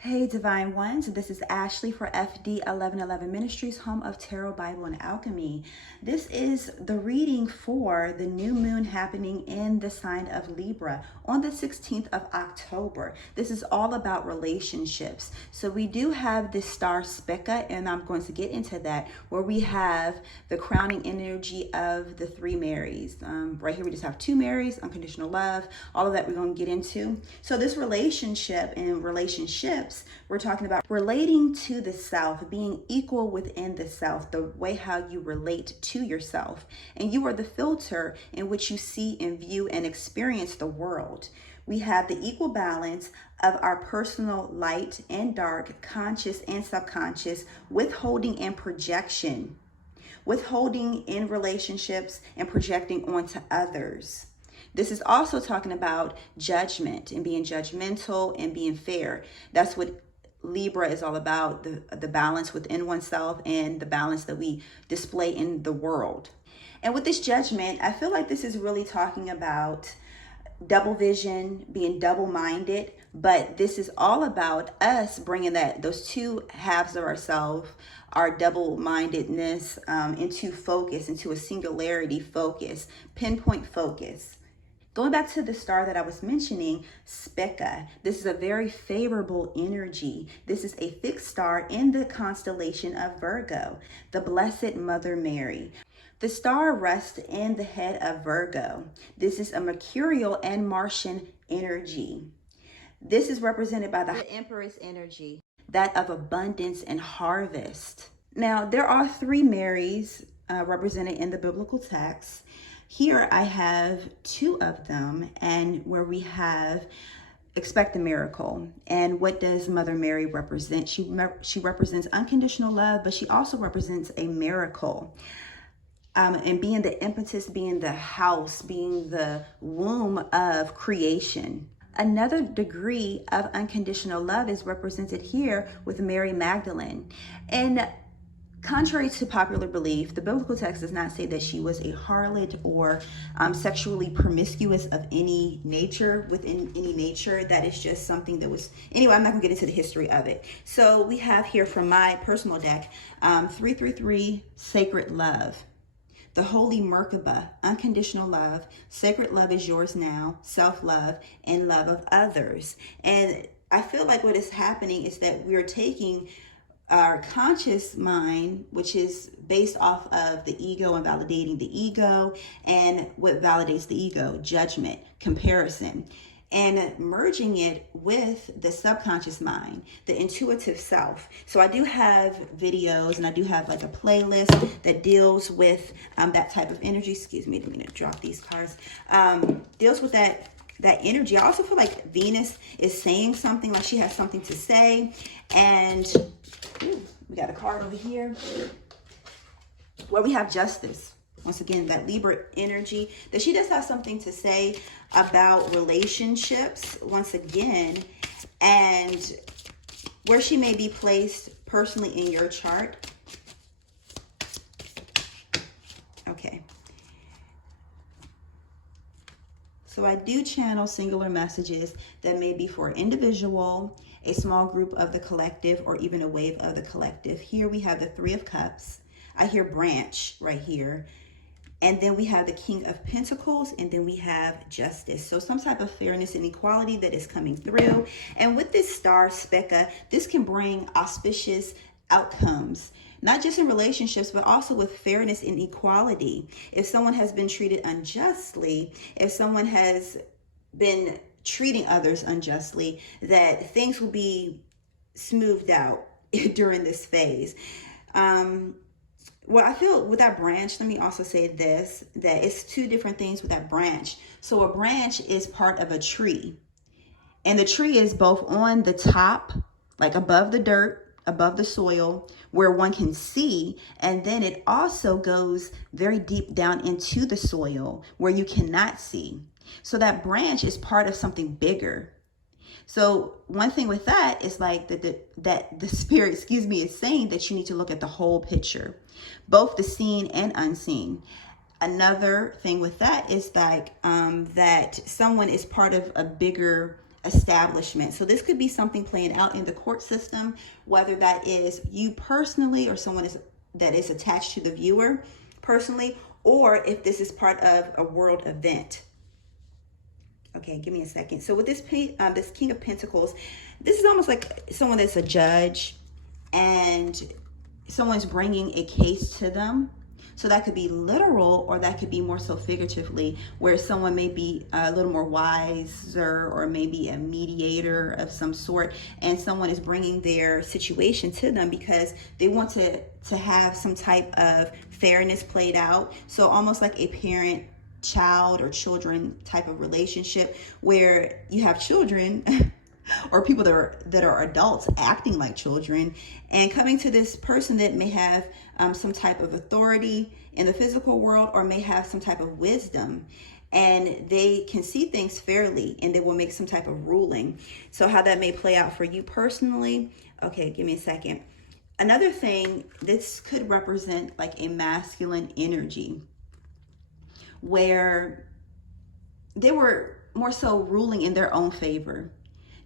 Hey Divine Ones, this is Ashley for FD 1111 Ministries, home of Tarot, Bible, and Alchemy. This is the reading for the new moon happening in the sign of Libra on the 16th of October. This is all about relationships. So we do have this star Spica, and I'm going to get into that, where we have the crowning energy of the three Marys. Right here we just have two Marys, unconditional love, all of that we're going to get into. So this relationship and relationships, we're talking about relating to the self, being equal within the self, the way how you relate to yourself. And you are the filter in which you see and view and experience the world. We have the equal balance of our personal light and dark, conscious and subconscious, withholding and projection, withholding in relationships and projecting onto others. This is also talking about judgment and being judgmental and being fair. That's what Libra is all about, the balance within oneself and the balance that we display in the world. And with this judgment, I feel like this is really talking about double vision, being double-minded, but this is all about us bringing those two halves of ourselves, our double-mindedness, into focus, into a singularity focus, pinpoint focus. Going back to the star that I was mentioning, Spica, this is a very favorable energy. This is a fixed star in the constellation of Virgo, the Blessed Mother Mary. The star rests in the head of Virgo. This is a mercurial and Martian energy. This is represented by the Empress energy, that of abundance and harvest. Now, there are three Marys represented in the biblical text. Here I have two of them, and where we have expect a miracle. And what does Mother Mary represent? She represents unconditional love, but she also represents a miracle. And being the impetus, being the house, being the womb of creation. Another degree of unconditional love is represented here with Mary Magdalene. And contrary to popular belief, the biblical text does not say that she was a harlot or sexually promiscuous of any nature, within any nature. That is just something that was, anyway, I'm not gonna get into the history of it. So we have here from my personal deck, 333, Sacred Love. The Holy Merkaba, unconditional love, sacred love is yours now, self-love, and love of others. And I feel like what is happening is that we're taking our conscious mind, which is based off of the ego and validating the ego, and what validates the ego, judgment, comparison, and merging it with the subconscious mind, the intuitive self. So I do have videos and I do have like a playlist that deals with that type of energy. Excuse me, let me drop these cards. Deals with that energy. I also feel like Venus is saying something, like she has something to say. And ooh, we got a card over here where we have Justice. Once again, that Libra energy, that she does have something to say about relationships, once again, and where she may be placed personally in your chart. Okay. So I do channel singular messages that may be for an individual, a small group of the collective, or even a wave of the collective. Here we have the Three of Cups. I hear branch right here. And then we have the King of Pentacles, and then we have Justice. So some type of fairness and equality that is coming through. And with this star Spica, this can bring auspicious outcomes, not just in relationships, but also with fairness and equality. If someone has been treated unjustly, if someone has been treating others unjustly, that things will be smoothed out during this phase. Well, I feel with that branch, let me also say this, that it's two different things with that branch. So a branch is part of a tree, and the tree is both on the top, like above the dirt, above the soil, where one can see, and then it also goes very deep down into the soil where you cannot see. So that branch is part of something bigger. So one thing with that is like that the spirit, is saying that you need to look at the whole picture, both the seen and unseen. Another thing with that is like that someone is part of a bigger establishment. So this could be something playing out in the court system, whether that is you personally or someone that is attached to the viewer personally, or if this is part of a world event. Okay, give me a second. So with this King of Pentacles, this is almost like someone that's a judge and someone's bringing a case to them. So that could be literal, or that could be more so figuratively, where someone may be a little more wiser, or maybe a mediator of some sort, and someone is bringing their situation to them because they want to have some type of fairness played out. So almost like a parent child or children type of relationship, where you have children or people that are adults acting like children and coming to this person that may have some type of authority in the physical world, or may have some type of wisdom, and they can see things fairly and they will make some type of ruling. So how that may play out for you personally. Okay, give me a second. Another thing, this could represent like a masculine energy, where they were more so ruling in their own favor.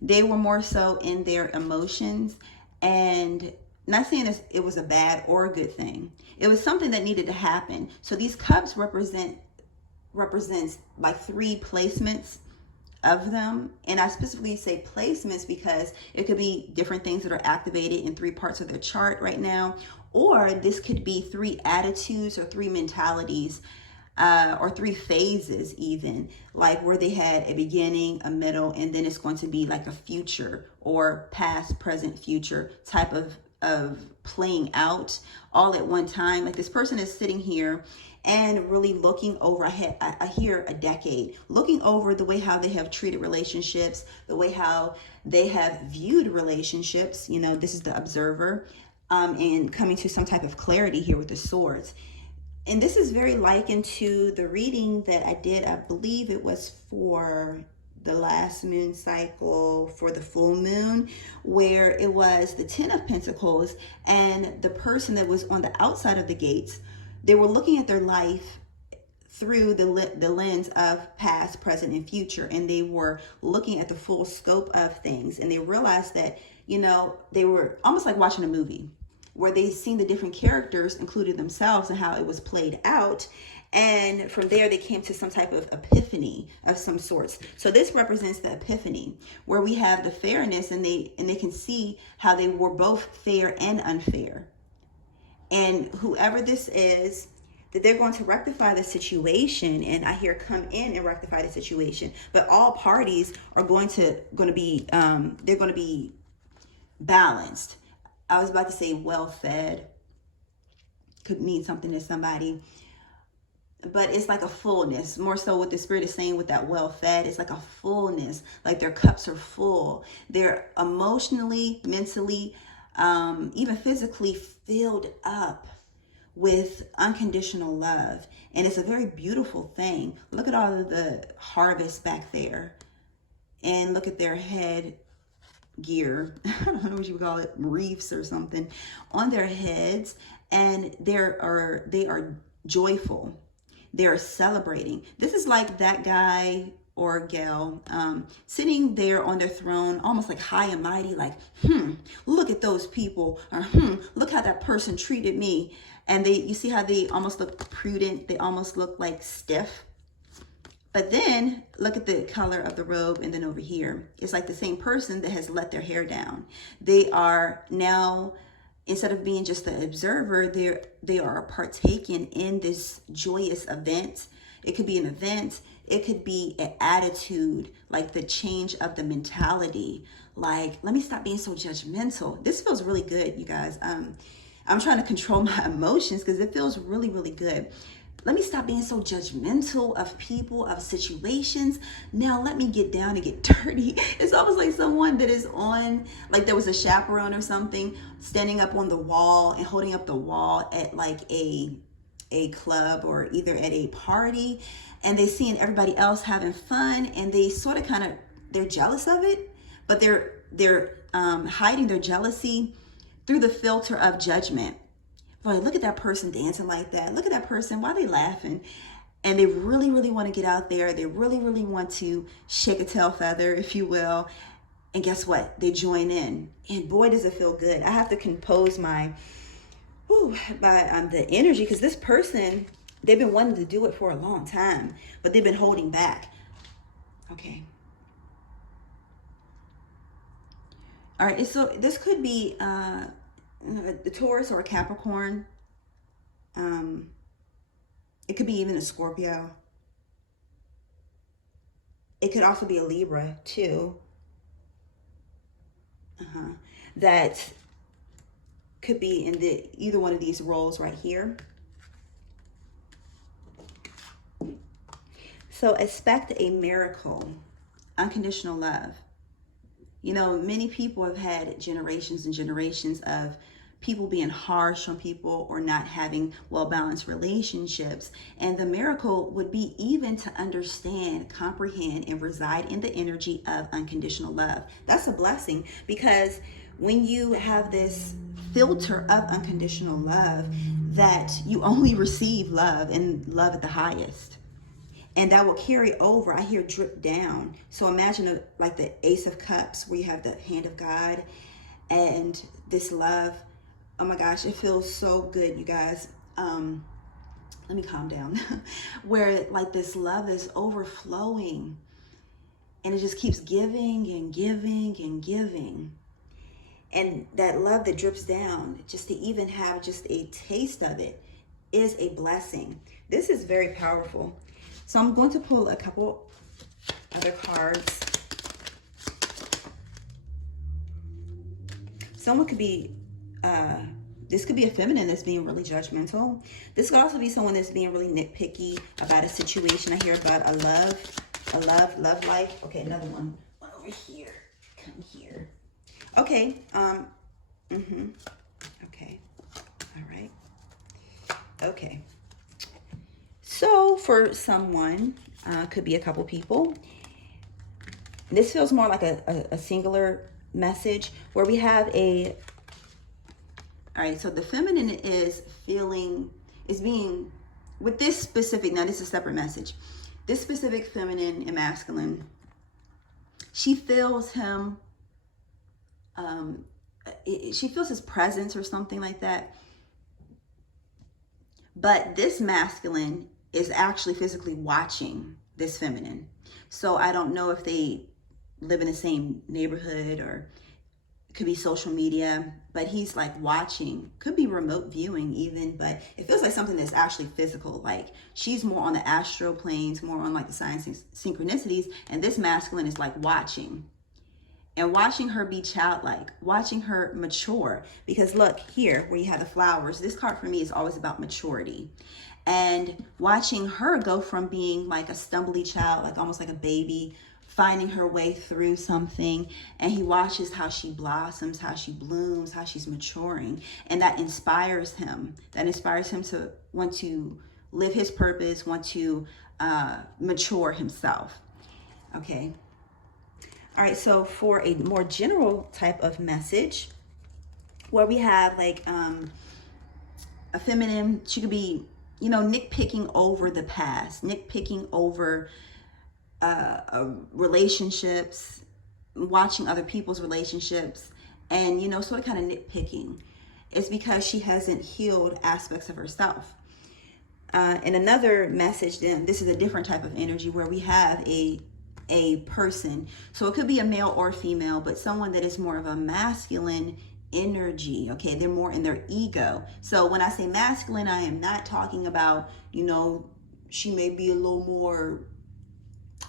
They were more so in their emotions, and not saying it was a bad or a good thing. It was something that needed to happen. So these cups represents like 3 placements of them. And I specifically say placements because it could be different things that are activated in 3 parts of their chart right now. Or this could be 3 attitudes or 3 mentalities, or 3 phases even, like where they had a beginning, a middle, and then it's going to be like a future, or past, present, future type of playing out all at one time. Like this person is sitting here and really looking over ahead, I hear a decade, looking over the way how they have treated relationships, the way how they have viewed relationships. You know, this is the observer, and coming to some type of clarity here with the swords. And this is very likened to the reading that I did, I believe it was for the last moon cycle, for the full moon, where it was the 10 of Pentacles, and the person that was on the outside of the gates, they were looking at their life through the lens of past, present, and future, and they were looking at the full scope of things, and they realized that, you know, they were almost like watching a movie, where they seen the different characters, including themselves, and how it was played out. And from there, they came to some type of epiphany of some sorts. So this represents the epiphany, where we have the fairness, and they can see how they were both fair and unfair. And whoever this is, that they're going to rectify the situation, and I hear come in and rectify the situation. But all parties are going to be they're going to be balanced. I was about to say well-fed. Could mean something to somebody. But it's like a fullness. More so what the Spirit is saying with that well-fed. It's like a fullness. Like their cups are full. They're emotionally, mentally, even physically filled up with unconditional love. And it's a very beautiful thing. Look at all of the harvest back there. And look at their head gear. I don't know what you would call it, reefs or something on their heads, and they are joyful. They're celebrating. This is like that guy or gal sitting there on their throne, almost like high and mighty, like, look at those people, or look how that person treated me. And you see how they almost look prudent, they almost look like stiff. But then look at the color of the robe, and then over here, it's like the same person that has let their hair down. They are now, instead of being just the observer, they are partaking in this joyous event. It could be an event. It could be an attitude, like the change of the mentality. Like, let me stop being so judgmental. This feels really good, you guys. I'm trying to control my emotions because it feels really, really good. Let me stop being so judgmental of people, of situations. Now let me get down and get dirty. It's almost like someone that is on, like there was a chaperone or something, standing up on the wall and holding up the wall at like a club or either at a party, and they seeing everybody else having fun, and they sort of they're jealous of it, but they're hiding their jealousy through the filter of judgment. Like, look at that person dancing like that. Look at that person. Why are they laughing? And they really, really want to get out there. They really, really want to shake a tail feather, if you will. And guess what? They join in. And boy, does it feel good. I have to compose my the energy, because this person, they've been wanting to do it for a long time, but they've been holding back. Okay. All right. So this could be the Taurus or a Capricorn. It could be even a Scorpio. It could also be a Libra too. That could be in either one of these roles right here. So expect a miracle, unconditional love. You know, many people have had generations and generations of people being harsh on people or not having well-balanced relationships. And the miracle would be even to understand, comprehend, and reside in the energy of unconditional love. That's a blessing, because when you have this filter of unconditional love, that you only receive love and love at the highest. And that will carry over. I hear drip down. So imagine like the Ace of Cups, where you have the hand of God and this love. Oh my gosh, it feels so good, you guys. Let me calm down. Where like this love is overflowing, and it just keeps giving and giving and giving. And that love that drips down, just to even have just a taste of it, is a blessing. This is very powerful. So I'm going to pull a couple other cards. Someone could be, this could be a feminine that's being really judgmental. This could also be someone that's being really nitpicky about a situation. I hear about a love life. Okay, another one. One over here. Come here. Okay. Okay. All right. Okay. So for someone, could be a couple people. This feels more like a singular message, where we have a, all right, so the feminine is being, with this specific, now this is a separate message. This specific feminine and masculine, she feels him, she feels his presence or something like that. But this masculine is actually physically watching this feminine. So I don't know if they live in the same neighborhood, or it could be social media, but he's like watching, could be remote viewing even, but it feels like something that's actually physical. Like she's more on the astral planes, more on like the science synchronicities, and this masculine is like watching. And watching her be childlike, watching her mature. Because look here, where you have the flowers, this card for me is always about maturity. And watching her go from being like a stumbly child, like almost like a baby, finding her way through something. And he watches how she blossoms, how she blooms, how she's maturing. And that inspires him. That inspires him to want to live his purpose, want to mature himself. Okay. All right, so for a more general type of message, where we have like a feminine, she could be, you know, nitpicking over the past, nitpicking over relationships, watching other people's relationships, and, you know, sort of kind of nitpicking. It's because she hasn't healed aspects of herself. And another message, then, this is a different type of energy, where we have a person. So it could be a male or female, but someone that is more of a masculine energy. Okay, they're more in their ego. So when I say masculine, I am not talking about, you know, she may be a little more,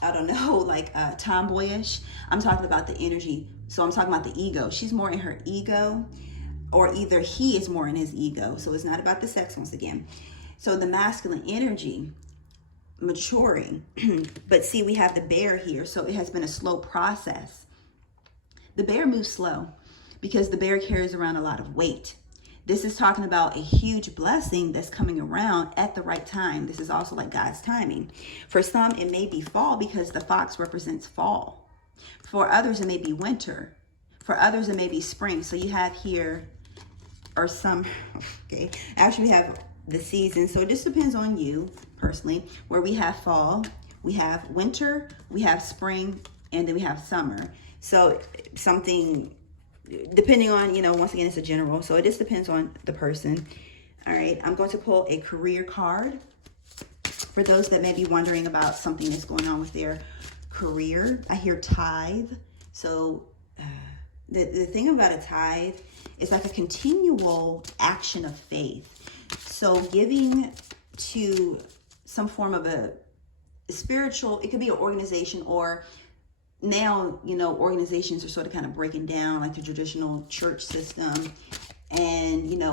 I don't know, like tomboyish. I'm talking about the energy. So I'm talking about the ego. She's more in her ego, or either he is more in his ego. So it's not about the sex once again. So the masculine energy, maturing. But see, we have the bear here, so it has been a slow process. The bear moves slow because the bear carries around a lot of weight. This is talking about a huge blessing that's coming around at the right time. This is also like God's timing. For some, it may be fall because the fox represents fall. For others, it may be winter. For others, it may be spring. So you have here, or some, okay, actually we have the season. So it just depends on you personally, where we have fall, we have winter, we have spring, and then we have summer. So something, depending on, once again, it's a general. So it just depends on the person. All right, I'm going to pull a career card for those that may be wondering about something that's going on with their career. I hear tithe. So the thing about a tithe is like a continual action of faith. So giving to some form of a spiritual, it could be an organization, or now, organizations are sort of kind of breaking down, like the traditional church system and,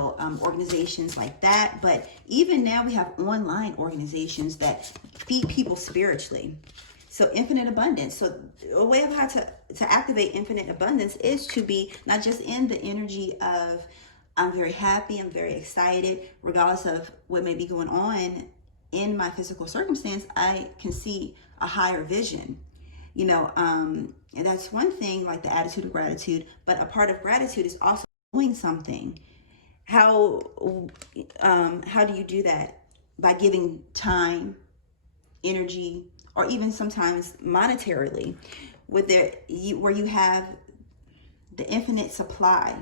organizations like that. But even now we have online organizations that feed people spiritually. So infinite abundance. So a way of how to activate infinite abundance is to be not just in the energy of, I'm very happy, I'm very excited, regardless of what may be going on in my physical circumstance, I can see a higher vision. And that's one thing, like the attitude of gratitude. But a part of gratitude is also doing something. How do you do that? By giving time, energy, or even sometimes monetarily, where you have the infinite supply.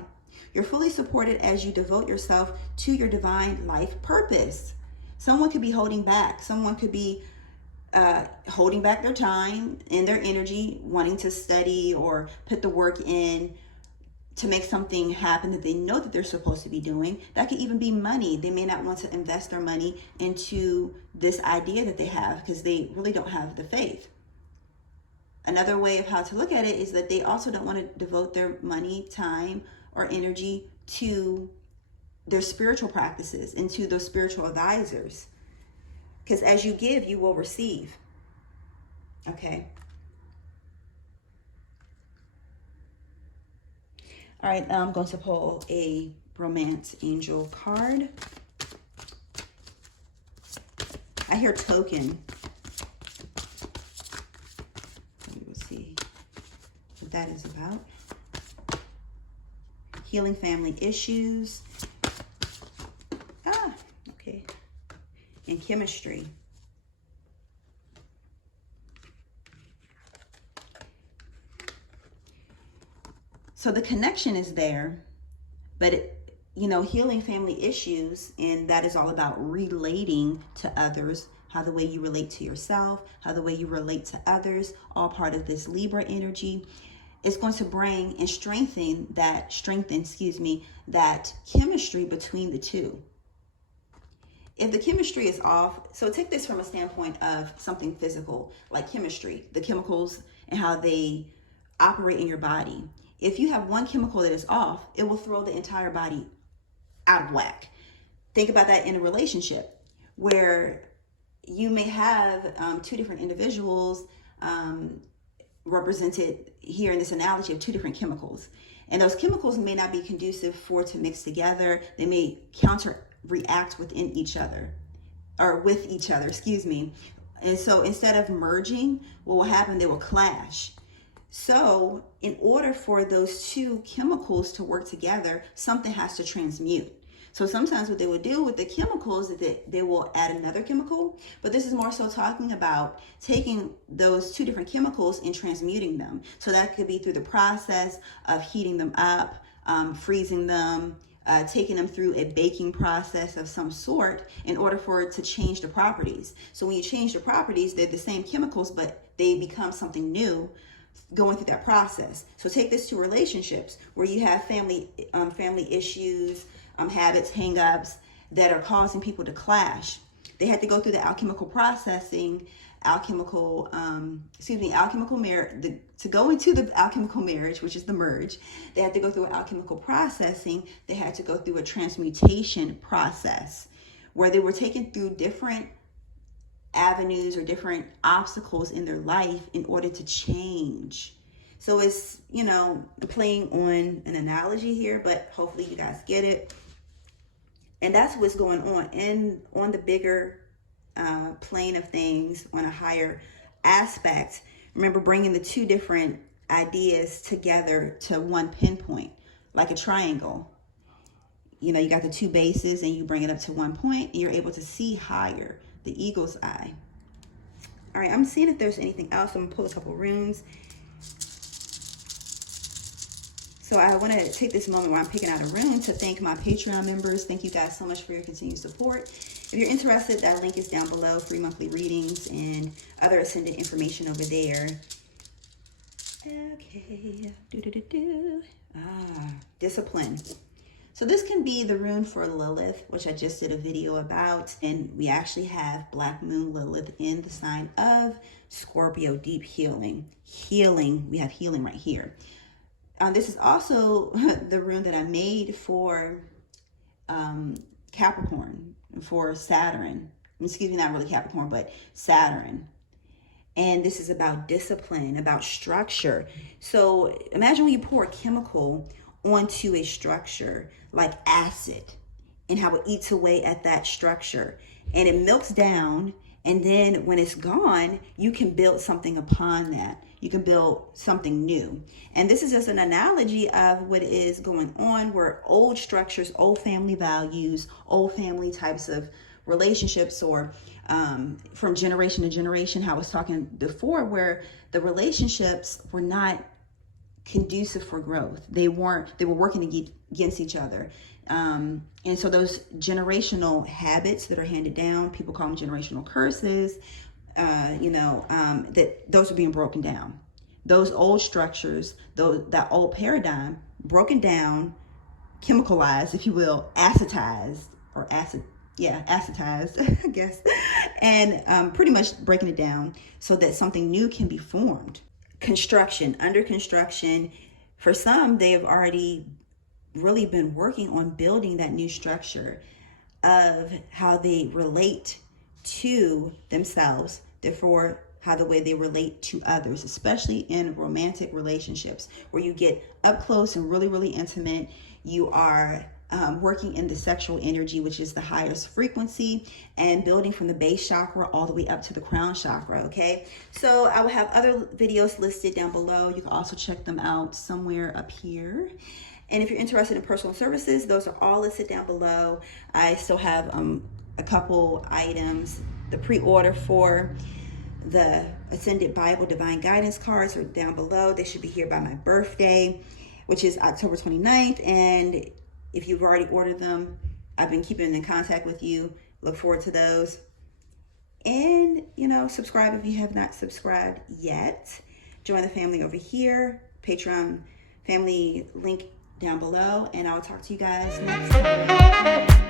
You're fully supported as you devote yourself to your divine life purpose. Someone could be holding back. Someone could be holding back their time and their energy, wanting to study or put the work in to make something happen that they know that they're supposed to be doing. That could even be money. They may not want to invest their money into this idea that they have because they really don't have the faith. Another way of how to look at it is that they also don't want to devote their money, time, or energy to their spiritual practices and to those spiritual advisors. Because as you give, you will receive. Okay. All right, now I'm going to pull a romance angel card. I hear token. Let's see what that is about. Healing family issues. Okay. And chemistry. So the connection is there, but healing family issues, and that is all about relating to others, how the way you relate to yourself, how the way you relate to others, all part of this Libra energy. It's going to bring and strengthen that chemistry between the two. If the chemistry is off, so take this from a standpoint of something physical, like chemistry, the chemicals and how they operate in your body. If you have one chemical that is off, it will throw the entire body out of whack. Think about that in a relationship where you may have two different individuals represented here in this analogy of two different chemicals. And those chemicals may not be conducive to mix together. They may react within each other, or with each other, excuse me. And so instead of merging, what will happen, they will clash. So in order for those two chemicals to work together, something has to transmute. So sometimes what they would do with the chemicals is that they will add another chemical, but this is more so talking about taking those two different chemicals and transmuting them. So that could be through the process of heating them up, freezing them, taking them through a baking process of some sort in order for it to change the properties. So when you change the properties, they're the same chemicals, but they become something new going through that process. So take this to relationships where you have family issues, habits, hang-ups that are causing people to clash. They had to go through the alchemical processing, alchemical marriage. To go into the alchemical marriage, which is the merge, they had to go through an alchemical processing. They had to go through a transmutation process where they were taken through different avenues or different obstacles in their life in order to change. So it's, playing on an analogy here, but hopefully you guys get it. And that's what's going on the bigger plane of things, on a higher aspect. Remember, bringing the two different ideas together to one pinpoint, like a triangle. You got the two bases and you bring it up to one point and you're able to see higher. the eagle's eye. All right, I'm seeing if there's anything else. I'm gonna pull a couple runes. So I want to take this moment where I'm picking out a rune to thank my Patreon members. Thank you guys so much for your continued support. If you're interested, that link is down below. Free monthly readings and other ascendant information over there. Okay. Discipline. So this can be the rune for Lilith, which I just did a video about. And we actually have Black Moon Lilith in the sign of Scorpio. Deep healing. Healing. We have healing right here. This is also the rune that I made for Capricorn, for Saturn. Excuse me, not really Capricorn, but Saturn. And this is about discipline, about structure. So imagine when you pour a chemical onto a structure like acid and how it eats away at that structure. And it melts down. And then when it's gone, you can build something upon that. You can build something new. And this is just an analogy of what is going on, where old structures, old family values, old family types of relationships, or from generation to generation, how I was talking before, where the relationships were not conducive for growth. They were working against each other. And so those generational habits that are handed down, people call them generational curses, that those are being broken down. Those old structures, that old paradigm, broken down, chemicalized, if you will, acetized, I guess, and pretty much breaking it down so that something new can be formed. Construction, under construction. For some, they have already really been working on building that new structure of how they relate to themselves, therefore how the way they relate to others, especially in romantic relationships where you get up close and really, really intimate. You are working in the sexual energy, which is the highest frequency, and building from the base chakra all the way up to the crown chakra. Okay, so I will have other videos listed down below. You can also check them out somewhere up here. And if you're interested in personal services, those are all listed down below. I still have a couple items. The pre-order for the Ascended Bible Divine Guidance cards are down below. They should be here by my birthday, which is October 29th. And if you've already ordered them, I've been keeping in contact with you. Look forward to those. And, subscribe if you have not subscribed yet. Join the family over here. Patreon family link down below. And I'll talk to you guys next time.